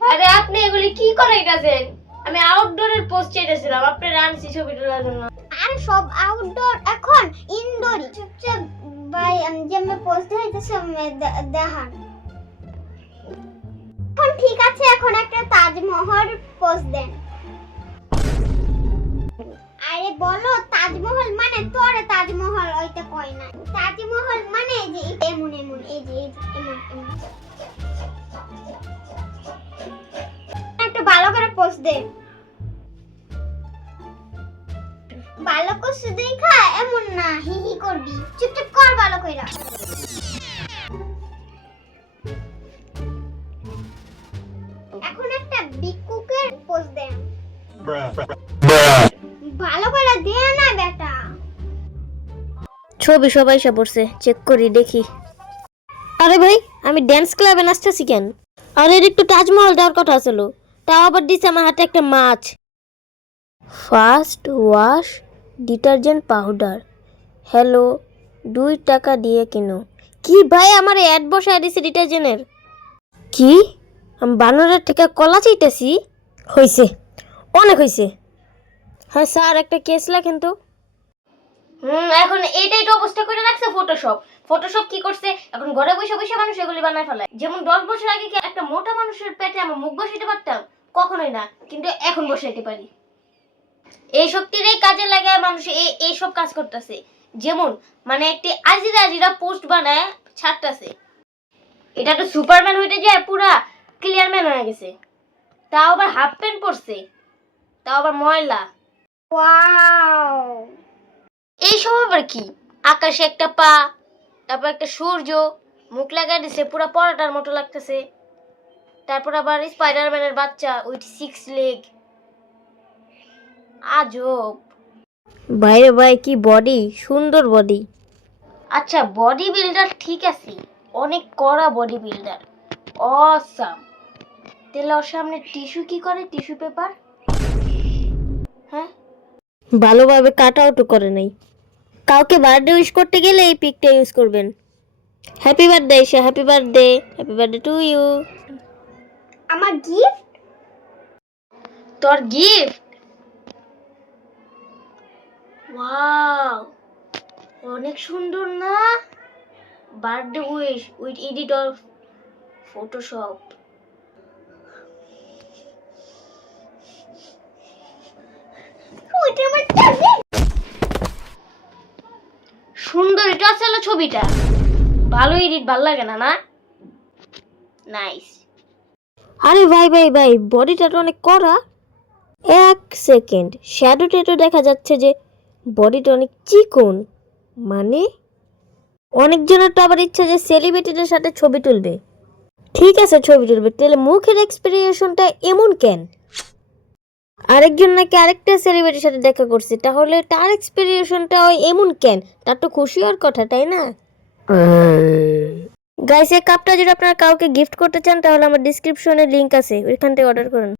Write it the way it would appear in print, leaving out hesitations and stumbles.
আরে আপনি এগুলি কি করে এটাছেন? আমি আউটডোরের পোস্ট চেয়েছিলাম, আপনি আনছি ছবি তোলার জন্য। আরে সব আউটডোর, এখন ইনডোরই। চুপচাপ ভাই, আমি যেমন পোস্ট দিতেছি দেখান। এখন ঠিক আছে, এখন একটা তাজমহল পোস্ট দেন। আরে বলো, তাজমহল মানে তোরে তাজমহল ওইটা কয় না। তাজমহল মানে এই যে এমন এমন, এই যে এমন এমন। একটা ভালো করে পোস্ট দে। ভালো করে দেখা, এমন না হি হি করবি। চুপচাপ কর ভালো কইরা। এখন একটা বিকুকের পোস্ট দেন। ভালো করে দে না বেটা। ছবি সবাই এসে পড়ছে, চেক করি দেখি। আরে ভাই, আমি ড্যান্স ক্লাবে নাচতেছি কেন? আরে এর একটু তাজমহল দেওয়ার কথা ছিল, তাও আবার দিছে আমার হাতে একটা মাছ। First wash detergent powder, hello 2 টাকা দিয়ে কিনো। কি ভাই, আমার অ্যাড বসায় দিছে ডিটারজেন্টের? কি আমি বানরের থেকে কলা চাইতেছি? হইছে, অনেক হইছে। হ্যাঁ স্যার, একটা কেস লেখেন তো। এখন এইটাই তো অবস্থা করে রাখছে ফটোশপ। ফটোশপ কি করছে, এখন ঘরে বসে বসে মানুষ এগুলি বানায় ফেলায়। যেমন 10 বছর আগে কি একটা মোটা মানুষের পেটে আমার মুখ বসাইতে পারতাম? কখনোই না, কিন্তু এখন বসাইতে পারি। এই শক্তিরই কাজে লাগায় মানুষ এইসব কাজ করতেছে। যেমন মানে একটি আজিরা আজিরা পোস্ট বানায় ছাড়তেছে। এটা তো সুপারম্যান হইতে যায় পুরা ক্লিয়ার ম্যান হয়ে গেছে। তাও আবার হাফ প্যান্ট পরছে, তাও আবার ময়লা। ওয়াও, এইসব আবার কি? আকাশে একটা পা, তারপর একটা সূর্য, মুখ লাগাই দিছে পুরা পরাটার মতো লাগতেছে। তারপর আবার স্পাইডারম্যানের বাচ্চা উইথ 6 লেগ। আজব। বাইরে ভাই কি বডি, সুন্দর বডি। আচ্ছা বডি বিল্ডার ঠিক আছে, অনেক কড়া বডি বিল্ডার, অসাম। তাহলে ওর সামনে টিস্যু কি করে, টিস্যু পেপার? হ্যাঁ, ভালোভাবে কাট আউটও করে নাই। কাউকে বার্থডে উইশ করতে গেলে এই পিকটা ইউজ করবেন। Happy birthday Isha, happy birthday, happy birthday to you. আমার গিফট। তোর গিফট? ওয়াও, অনেক সুন্দর না? Birthday wish with editor Photoshop. ওইটা আমার টার্গেট। সুন্দর এটা ছিল ছবিটা, ভালো এডিট, ভালো লাগে না? না নাইস। আরে ভাই ভাই ভাই, বডিটা তো অনেক কড়া। এক সেকেন্ড, শ্যাডো টেটো দেখা যাচ্ছে যে বডিটা অনেক চিকন। মানে অনেকজনের তো আবার ইচ্ছা যে সেলিব্রিটিদের সাথে ছবি তুলবে। ঠিক আছে ছবি তুলবে, তাহলে মুখের এক্সপ্রেশনটা এমন কেন? আরেকজন নাকি আরেকটা সেলিব্রিটির সাথে দেখা করছে, তাহলে তার এক্সপ্রেশনটা এমন কেন? তার তো খুশি হওয়ার কথা, তাই না? গাইস, এই কাপটা যদি আপনারা কাউকে গিফট করতে চান তাহলে আমার ডেসক্রিপশনে লিংক আছে, ওইখান থেকে অর্ডার করুন।